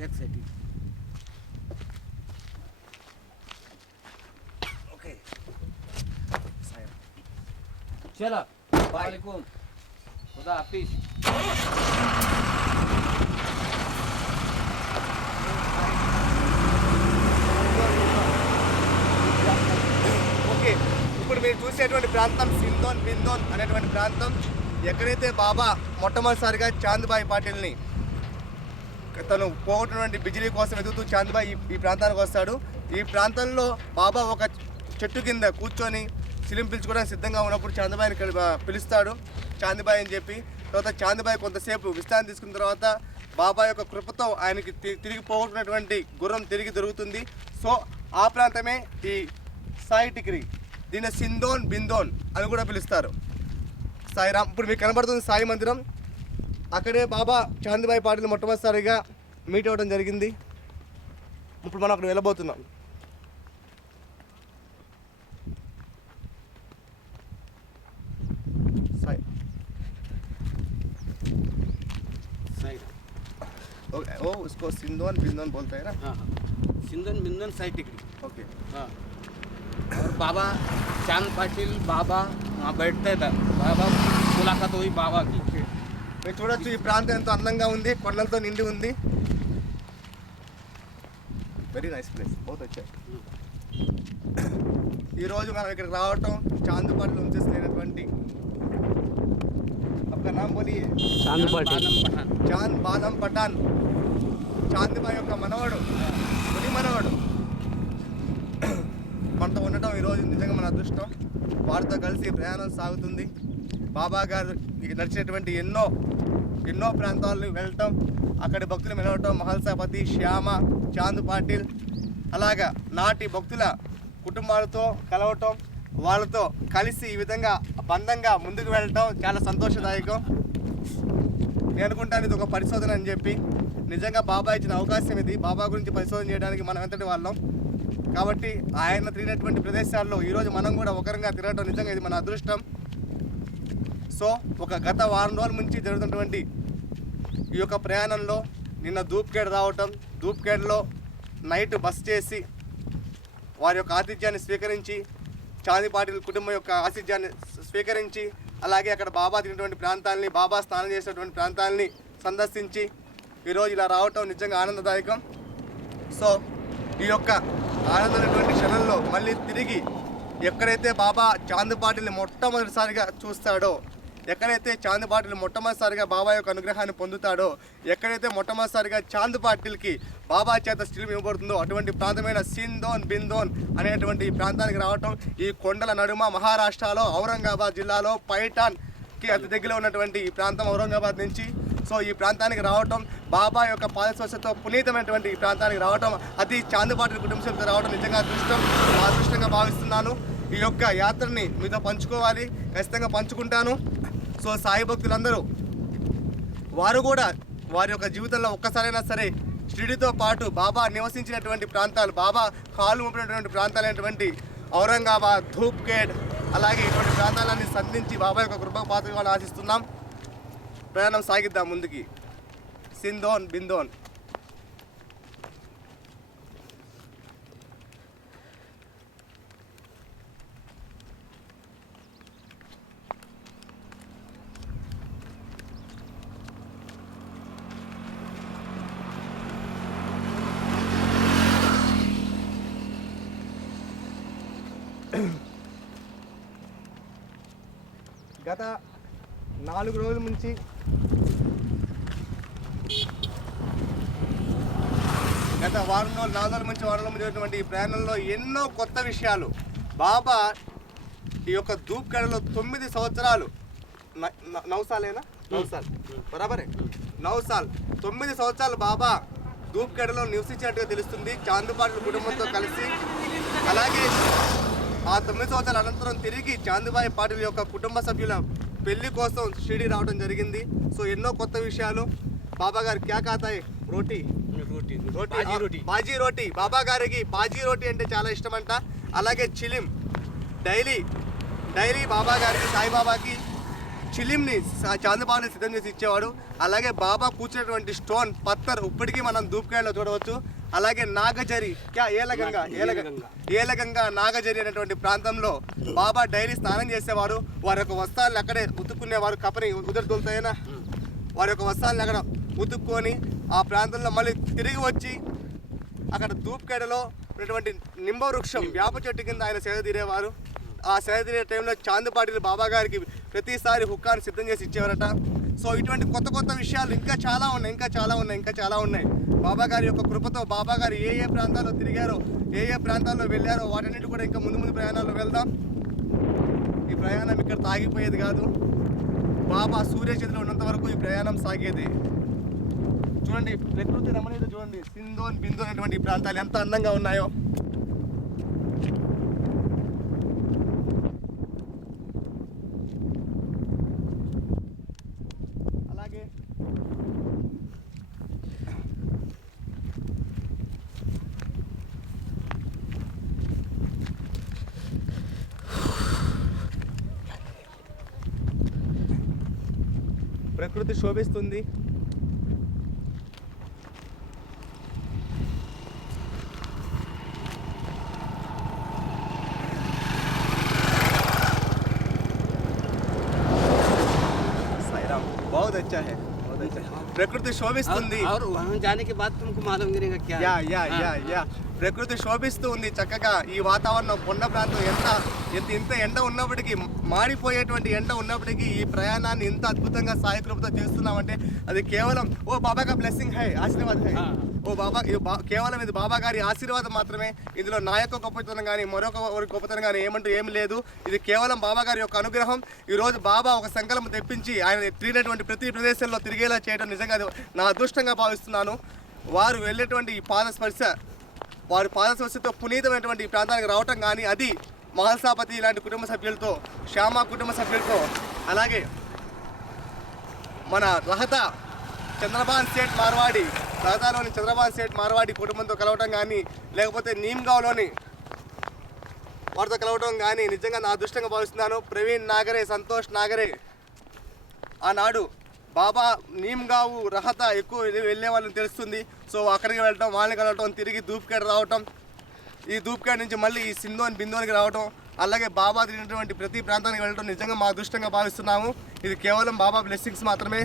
Back side okay चलो वालेकुम खुदा हाफिज ఓకే ఇప్పుడు మీరు చూసేటువంటి ప్రాంతం సింధోన్ బిందోన్ అనేటువంటి ప్రాంతం ఎక్కడైతే బాబా మొట్టమొదటిసారిగా చాంద్బాయి పాటిల్ని తను పోగొట్టినటువంటి బిజిలీ కోసం వెతుకుతూ చాంద్బాయి ఈ ప్రాంతానికి వస్తాడు. ఈ ప్రాంతంలో బాబా ఒక చెట్టు కింద కూర్చొని చిలిం పిలుచుకోవడానికి సిద్ధంగా ఉన్నప్పుడు చాంద్బాయిని పిలుస్తాడు చాంద్బాయి అని చెప్పి. తర్వాత చాంద్బాయి కొంతసేపు విశ్రాంతి తీసుకున్న తర్వాత బాబా యొక్క కృపతో ఆయనకి తిరిగి పోగొట్టినటువంటి గుర్రం తిరిగి దొరుకుతుంది. సో ఆ ప్రాంతమే ఈ సాయి టిక్రీ, దీన్ని సింధోన్ బిందోన్ అని కూడా పిలుస్తారు. సాయిరామ్. ఇప్పుడు మీకు కనబడుతుంది సాయి మందిరం. అక్కడే బాబా చాంద్బాయి పాటిల్ మొట్టమొదటిసారిగా మీట్ అవ్వడం జరిగింది. ఇప్పుడు మనం అక్కడ వెళ్ళబోతున్నాం. సాయి ओके ओ उसको सिंधोन बिंदोन बोलते हैं ना. हाँ सिंधन बिंदन साई टिकरी ओके हाँ और बाबा चांद पाटिल बाबा वहाँ बैठते थे बाबा मुलाकात हुई बाबा की. ఓకే మీరు చూడొచ్చు ఈ ప్రాంతం ఎంతో అందంగా ఉంది, కొండలతో నిండి ఉంది. వెరీ నైస్ ప్లేస్, బహుత్ అచ్చా. ఈరోజు మనం ఇక్కడికి రావటం చాంద్ పాటిల్ ఉంచేసినటువంటి आपका नाम बोलिए. चांद पाटिल చాంద్ బాదం పఠాన్, చాంద్బాయి యొక్క మనవడు, తొలి మనవడు మనతో ఉండటం ఈరోజు నిజంగా మన అదృష్టం. వారితో కలిసి ప్రయాణం సాగుతుంది. బాబా గారు నడిచినటువంటి ఎన్నో ప్రాంతాలను వెళ్ళటం, అక్కడి భక్తులు మెలవటం, మహల్సాపతి, శ్యామ, చాంద్ పాటిల్, అలాగా నాటి భక్తుల కుటుంబాలతో కలవటం, వాళ్ళతో కలిసి ఈ విధంగా బంధంగా ముందుకు వెళ్ళటం చాలా సంతోషదాయకం. నేను అనుకుంటాను ఇది ఒక పరిశోధన అని చెప్పి. నిజంగా బాబా ఇచ్చిన అవకాశం ఇది. బాబా గురించి పరిశోధన చేయడానికి మనం ఎంతటి వాళ్ళం. కాబట్టి ఆయన తిరిగినటువంటి ప్రదేశాల్లో ఈరోజు మనం కూడా ఒకరంగా తిరగటం నిజంగా ఇది మన అదృష్టం. సో ఒక గత వారం రోజుల నుంచి జరుగుతున్నటువంటి ఈ యొక్క ప్రయాణంలో నిన్న ధూప్ఖేడ్ రావటం, ధూప్ఖేడ్లో నైట్ బస్ చేసి వారి యొక్క ఆతిథ్యాన్ని స్వీకరించి, చాంద్ పాటిల్ కుటుంబం యొక్క ఆతిథ్యాన్ని స్వీకరించి, అలాగే అక్కడ బాబా తిరిగినటువంటి ప్రాంతాలని, బాబా స్నానం చేసినటువంటి ప్రాంతాలని సందర్శించి ఈరోజు ఇలా రావటం నిజంగా ఆనందదాయకం. సో ఈ యొక్క ఆనందమైనటువంటి క్షణంలో మళ్ళీ తిరిగి ఎక్కడైతే బాబా చాంద్ పాటిల్ని మొట్టమొదటిసారిగా చూస్తాడో, ఎక్కడైతే చాంద్ పాటిల్ మొట్టమొదటిసారిగా బాబా యొక్క అనుగ్రహాన్ని పొందుతాడో, ఎక్కడైతే మొట్టమొదటిసారిగా చాంద్ పాటిల్కి బాబా చేత స్టిల్ ఇవ్వబడుతుందో అటువంటి ప్రాంతమైన సింధోన్ బిందోన్ అనేటువంటి ఈ ప్రాంతానికి రావటం, ఈ కొండల నడుమ మహారాష్ట్రలో ఔరంగాబాద్ జిల్లాలో పైఠాన్కి అతి దగ్గరలో ఉన్నటువంటి ఈ ప్రాంతం ఔరంగాబాద్ నుంచి. సో ఈ ప్రాంతానికి రావటం, బాబా యొక్క పాదస్పర్శతో పునీతమైనటువంటి ఈ ప్రాంతానికి రావటం, అది చాంద్ పాటిల్ కుటుంబ సభ్యులతో రావడం నిజంగా అదృష్టంగా భావిస్తున్నాను. ఈ యొక్క యాత్రని మీతో పంచుకోవాలి, ఖచ్చితంగా పంచుకుంటాను. సో సాయి భక్తులందరూ వారు కూడా వారి యొక్క జీవితంలో ఒక్కసారైనా సరే షిరిడీతో పాటు బాబా నివసించినటువంటి ప్రాంతాలు, బాబా కాలు మోపినటువంటి ప్రాంతాలైనటువంటి ఔరంగాబాద్, ధూప్ఖేడ్, అలాగే ఇటువంటి ప్రాంతాలన్నీ సంధించి బాబా యొక్క కృపకు పాత్రగా ఆశిస్తున్నాం. ప్రయాణం సాగిద్దాం ముందుకి. సింధోన్ బిందోన్. గత 4 రోజుల నుంచి వారం రోజుల నుంచి జరిగినటువంటి ఈ ప్రయాణంలో ఎన్నో కొత్త విషయాలు. బాబా ఈ యొక్క ధూప్ఖేడ్లో 9 సంవత్సరాలు, 9 సాలేనా, 9 సాల్ బరాబరే, 9 సాల్ 9 సంవత్సరాలు బాబా ధూప్ఖేడ్లో నివసించినట్టుగా తెలుస్తుంది చాంద్ పాటిల్ కుటుంబంతో కలిసి. అలాగే ఆ 9 సంవత్సరాల అనంతరం తిరిగి చాంద్బాయి పాటిల్ యొక్క కుటుంబ సభ్యుల పెళ్లి కోసం షిరిడీ రావడం జరిగింది. సో ఎన్నో కొత్త విషయాలు. బాబా గారు క్యా కాతాయి రోటీ బాజీ రోటీ, బాబా గారికి బాజీ రోటీ అంటే చాలా ఇష్టం అంట. అలాగే చిలిం డైలీ బాబా గారికి, సాయిబాబాకి చిలింని చాందపాటిల్ సిద్ధం చేసి ఇచ్చేవాడు. అలాగే బాబా కూర్చున్నటువంటి స్టోన్ పత్తర్ ఇప్పటికీ మనం దూప్కాయలో చూడవచ్చు. అలాగే నాగజరి ఏలగంగా నాగజరి అనేటువంటి ప్రాంతంలో బాబా డైలీ స్నానం చేసేవారు. వారి యొక్క వస్త్రాలను అక్కడే ఉతుక్కునేవారు. కపని ఉదరుతోలైనా వారి యొక్క వస్త్రాలను అక్కడ ఉతుక్కొని ఆ ప్రాంతంలో మళ్ళీ తిరిగి వచ్చి అక్కడ దూప్కేడలో ఉన్నటువంటి నింబ వృక్షం వేప చెట్టు కింద ఆయన సేద తీరేవారు. ఆ సేద తీరే టైంలో చాందపాటిల్ బాబా గారికి ప్రతిసారి హుక్కాను సిద్ధం చేసి ఇచ్చేవారట. సో ఇటువంటి కొత్త కొత్త విషయాలు ఇంకా చాలా ఉన్నాయి. బాబా గారి యొక్క కృపతో బాబా గారు ఏ ప్రాంతాల్లో తిరిగారో, ఏ ప్రాంతాల్లో వెళ్ళారో వాటన్నిటి కూడా ఇంకా ముందు ప్రయాణాల్లో వెళ్దాం. ఈ ప్రయాణం ఇక్కడ తాగిపోయేది కాదు. బాబా సూర్య చేతిలో ఉన్నంత వరకు ఈ ప్రయాణం సాగేది. చూడండి, ప్రకృతి రమణీయత చూడండి. సింధోన్ బిందు అనేటువంటి ప్రాంతాలు ఎంత అందంగా ఉన్నాయో. అలాగే ప్రకృతి శోభిస్తుంది. बहुत अच्छा है, बहुत अच्छा है. ప్రకృతి శోభిస్తుంది. और वहाँ जाने के बाद तुमको मालूम गिरेगा क्या. యా ప్రకృతి శోభిస్తూ ఉంది చక్కగా. ఈ వాతావరణం కొండ ప్రాంతం ఇంత ఎండ ఉన్నప్పటికీ, మాడిపోయేటువంటి ఎండ ఉన్నప్పటికీ ఈ ప్రయాణాన్ని ఇంత అద్భుతంగా సాయి కృపతో చేస్తున్నామంటే అది కేవలం ఓ బాబా కా బ్లెస్సింగ్ హై, ఆశీర్వాదం హై. ఓ బాబా కేవలం ఇది బాబా గారి ఆశీర్వాదం మాత్రమే. ఇందులో నా యొక్క గొప్పతనం కానీ మరొక గొప్పతనం కానీ ఏమీ లేదు. ఇది కేవలం బాబా గారి యొక్క అనుగ్రహం. ఈరోజు బాబా ఒక సంకల్పం తెప్పించి ఆయన తిరిగినటువంటి ప్రతి ప్రదేశంలో తిరిగేలా చేయడం నిజంగా నా అదృష్టంగా భావిస్తున్నాను. వారు వెళ్ళేటువంటి ఈ వారి పాదస్పర్శతో పునీతమైనటువంటి ఈ ప్రాంతానికి రావటం కానీ, అది మహల్సాపతి ఇలాంటి కుటుంబ సభ్యులతో, శ్యామ కుటుంబ సభ్యులతో, అలాగే మన చంద్రబాన్ సేట్ మార్వాడి కుటుంబంతో కలవటం కానీ, లేకపోతే నీమ్గావ్లోని వారితో కలవటం కానీ నిజంగా నా అదృష్టంగా భావిస్తున్నాను. ప్రవీణ్ నాగరే, సంతోష్ నాగరే ఆనాడు బాబా నీమ్గావ్ రహత ఎక్కువ వెళ్ళే వాళ్ళని తెలుస్తుంది. సో అక్కడికి వెళ్ళటం, వాళ్ళని కలవటం, తిరిగి దూప్కేడ రావటం, ఈ దూప్కేడ నుంచి మళ్ళీ ఈ సింధోన్ బిందోనికి రావటం, అలాగే బాబా తిరిగినటువంటి ప్రతి ప్రాంతానికి వెళ్ళటం నిజంగా మా అదృష్టంగా భావిస్తున్నాము. ఇది కేవలం బాబా బ్లెస్సింగ్స్ మాత్రమే.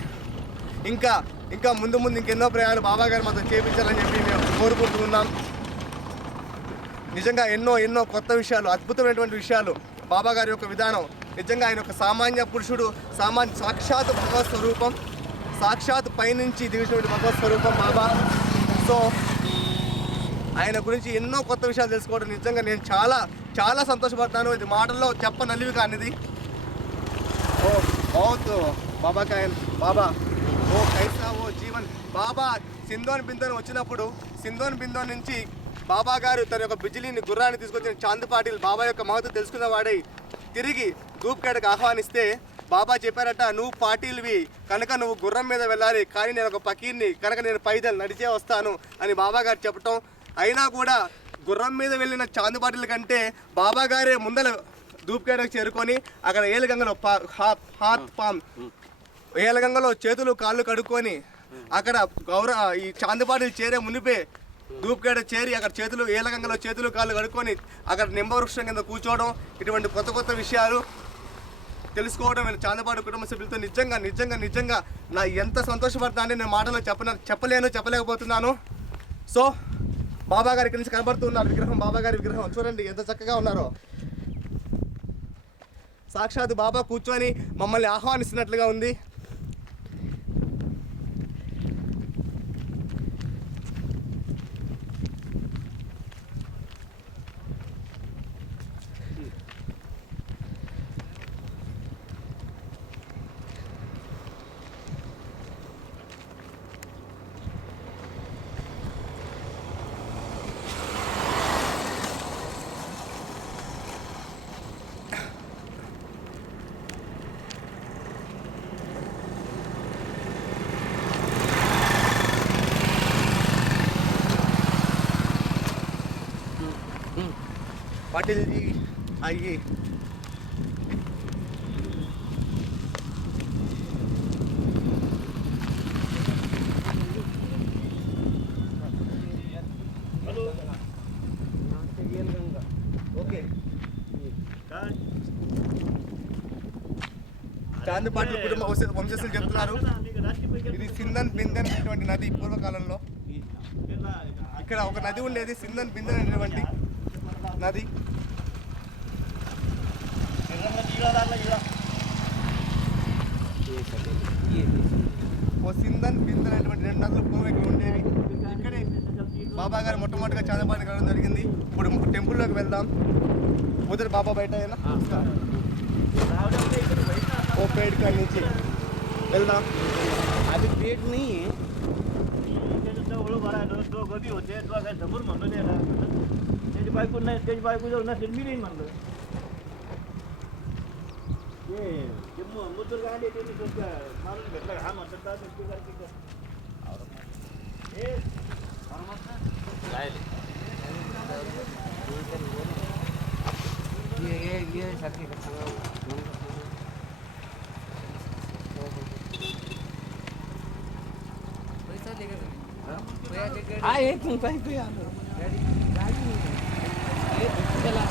ఇంకా ముందు ఇంకెన్నో ప్రయాణాలు బాబా గారు మాతో చేయించాలని చెప్పి మేము కోరుకుంటున్నాం. నిజంగా ఎన్నో కొత్త విషయాలు, అద్భుతమైనటువంటి విషయాలు. బాబా గారి యొక్క విధానం నిజంగా ఆయన ఒక సామాన్య పురుషుడు, సాక్షాత్ భగవత్ స్వరూపం, సాక్షాత్ పైనుంచి దిగినటువంటి భగవత్ స్వరూపం బాబా. సో ఆయన గురించి ఎన్నో కొత్త విషయాలు తెలుసుకోవడం నిజంగా నేను చాలా సంతోషపడుతున్నాను. ఇది మాటల్లో చెప్పనలివి కానిది. ఓ బహుత్ బాబా ఓ కైసా ఓ జీవన్. బాబా సింధోన్ బిందోన్ వచ్చినప్పుడు, సింధోన్ బిందోన్ నుంచి బాబా గారు తన యొక్క బిజిలీని గుర్రాన్ని తీసుకొచ్చిన చాందపాటిల్ బాబా యొక్క మహత్వం తెలుసుకున్న వాడై తిరిగి దూప్కేడకు ఆహ్వానిస్తే బాబా చెప్పారట, నువ్వు పాటిల్వి కనుక నువ్వు గుర్రం మీద వెళ్ళాలి, కానీ నేను ఒక పకీర్ని కనుక నేను పైదలు నడిచే వస్తాను అని బాబా గారు చెప్పటం. అయినా కూడా గుర్రం మీద వెళ్ళిన చాందపాటిల్ కంటే బాబా గారే ముందర దూప్కేడకు చేరుకొని అక్కడ ఏలగంగలో చేతులు కాళ్ళు కడుక్కొని అక్కడ ఈ చాందపాటిల్ చేరే మునిపే దూప్కేడ చేరి అక్కడ ఏలగంగలో చేతులు కాళ్ళు కడుక్కొని అక్కడ నింబ వృక్షం కింద కూర్చోవడం, ఇటువంటి కొత్త విషయాలు తెలుసుకోవడం చాందపాటి కుటుంబ సభ్యులతో నిజంగా నా ఎంత సంతోషపడుతున్నానని నేను మాటలో చెప్పలేకపోతున్నాను. సో బాబా గారి ఇక్కడి నుంచి కనబడుతున్నారు విగ్రహం, బాబా గారి విగ్రహం చూడండి ఎంత చక్కగా ఉన్నారో. సాక్షాత్ బాబా కూర్చొని మమ్మల్ని ఆహ్వానిస్తున్నట్లుగా ఉంది. पाटिल जी आइए. చాందిపాటి కుటుంబ వంశస్థులు చెప్తున్నారు ఇది సింధన్ బిందెన్ అనేటువంటి నది పూర్వకాలంలో. ఇక్కడ ఒక నది ఉండేది, సింధన్ బిందెన్ అనేటువంటి నది. ఓ సింధన్ బిందెన్ అనేటువంటి 2 నదులు పూర్వం ఇక్కడ ఉండేవి. ఇక్కడే బాబా గారు మొట్టమొదటిగా చాందిపాటికి రావడం జరిగింది. ఇప్పుడు టెంపుల్లోకి వెళ్దాం. उधर बाबा बैठा है ना, वो पेड़ का नीचे వెళ్దాం. अभी पेड़ नहीं है, दो गोभी होते हैं, तो ढबूर म्हणलं त्याला त्याची बायको नाही, त्याची बायको जर नसेल मी नाही म्हणलं ते मुद्दर गाडी त्यांनी माणूस भेटला हा म्हणतात ये सरकी का पैसा लेकर हाँ ये तुम कहीं पे आ गाड़ी ये चला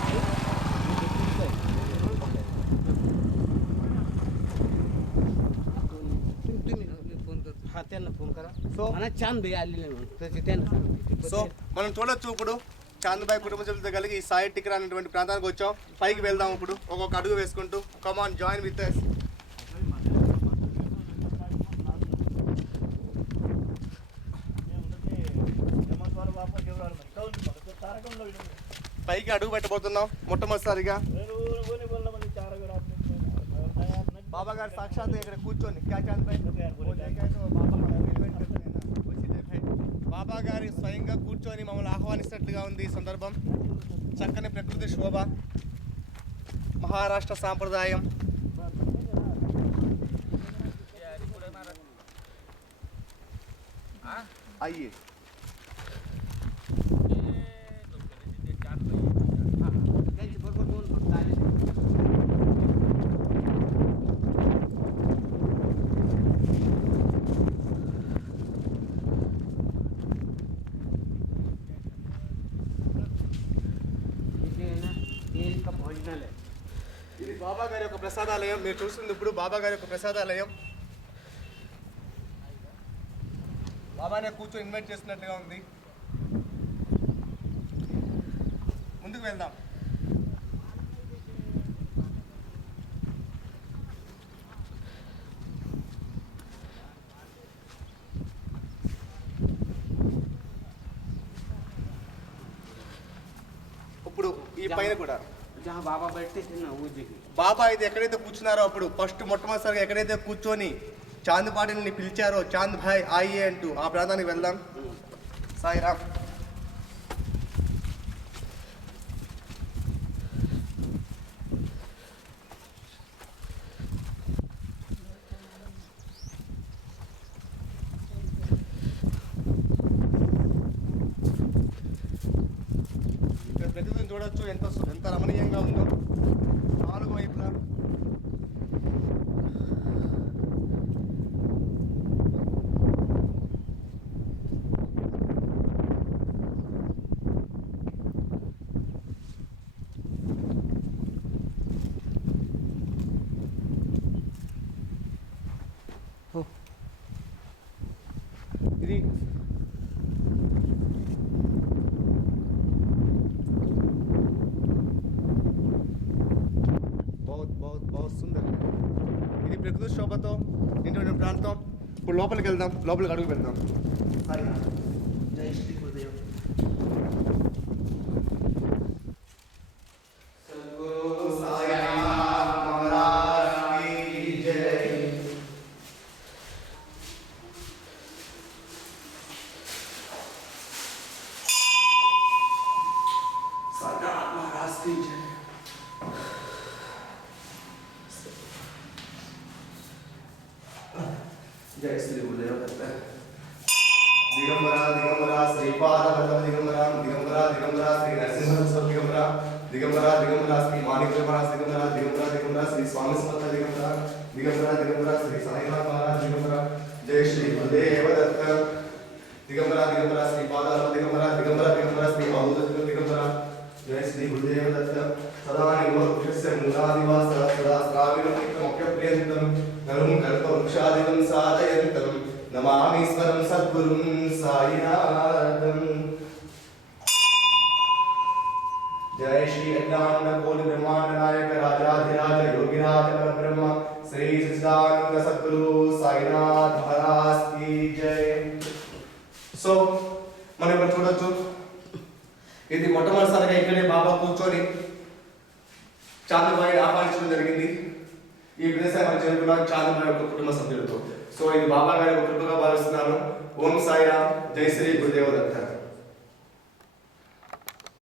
हाँ त्यांना फोन करा. సో मला छान भे आलेले म्हणून त्यांना सांग. సో మనం చూడొచ్చు ఇప్పుడు చాందుబాయి కుటుంబ సభ్యులతో కలిగి ఈ సాయి టికరా అనేటువంటి ప్రాంతానికి వచ్చాం. పైకి వెళ్దాం. ఇప్పుడు ఒక్కొక్క అడుగు వేసుకుంటూ కమాన్ జాయిన్ విత్ us. పైకి అడుగు పెట్టబోతున్నాం మొట్టమొదటిసారిగా. బాబా గారు సాక్షాత్ ఇక్కడ కూర్చొని బాబా గారి స్వయంగా కూర్చొని మమ్మల్ని ఆహ్వానిస్తున్నట్లుగా ఉంది ఈ సందర్భం. చక్కని ప్రకృతి శోభ, మహారాష్ట్ర సాంప్రదాయం. అయ్యి ఇది బాబా గారి యొక్క ప్రసాదాలయం. మీరు చూస్తుంది ఇప్పుడు బాబా గారి యొక్క ప్రసాదాలయం. బాబానే కూర్చొని ఇన్వైట్ చేస్తున్నట్లుగా ఉంది. ముందుకు వెళ్దాం. ఇప్పుడు ఈ పైన కూడా जहाँ बाबा बैठते थे ना वो जगह బాబా అయితే ఎక్కడైతే కూర్చున్నారో అప్పుడు ఫస్ట్ మొట్టమొదటిసారిగా ఎక్కడైతే కూర్చొని చాంద్పాటిని పిలిచారో చాంద్ భాయ్ ఆయియే అంటూ ఆ ప్రాంతానికి వెళ్దాం. సాయిరామ్. ఇక్కడ ప్రతిదిన చూడొచ్చు ఎంత రమణీయంగా ఉందో 4 వైపులా. ఇది बहुत సుందర. ఇది ప్రకృతి శోభతో నిండిన ప్రాంతం. ఇప్పుడు లోపలికి వెళ్దాం. లోపలికి అడుగు పెడదాం. జై శ్రీ గురుదేవ్. जय श्री गुरुदेव दत्त. दिगंबरा दिगंबरा श्रीपाद वल्लभ दिगंबरा दिगंबरा दिगंबरा श्री नरसिंह सरस्वती दिगंबरा दिगंबरा दिगंबरा श्री माणिक महाराज दिगंबरा दिगंबरा दिगंबरा श्री स्वामी समर्थ दिगंबरा दिगंबरा दिगंबरा श्री साईनाथ महाराज दिगंबरा. जय श्री गुरुदेव दत्त. दिगंबरा दिगंबरा श्रीपाद वल्लभ दिगंबरा दिगंबरा दिगंबरा श्री अवधूत दिगंबरा. जय श्री गुरुदेव दत्त. सदा निवृक्षस्य मूलादिवासः सदा श्राविणं नित्यमप्यप्रियन्तम् నమామీశ్వరం సద్గురుం సాయినాథం. జై శ్రీ అఖిలాండ కోటి బ్రహ్మాండ నాయక రాజాధిరాజ యోగిరాజ పరబ్రహ్మ శ్రీ సచ్చిదానంద సద్గురు సాయినాథ్ మహారాజ్ కి జై. సో మనం ఇప్పుడు చూడొచ్చు, ఇది మొట్టమొదటిసారిగా ఇక్కడే బాబా కూర్చొని చాందబాయి ఆహ్వానించడం జరిగింది. ఈ ప్రదేశాన్ని మనం చేరుకున్నాం చాందబాయి యొక్క కుటుంబ సభ్యులతో. సో ఇది బాబా గారి ఒక కృపగా భావిస్తున్నాను. ఓం సాయిరామ్, జై శ్రీ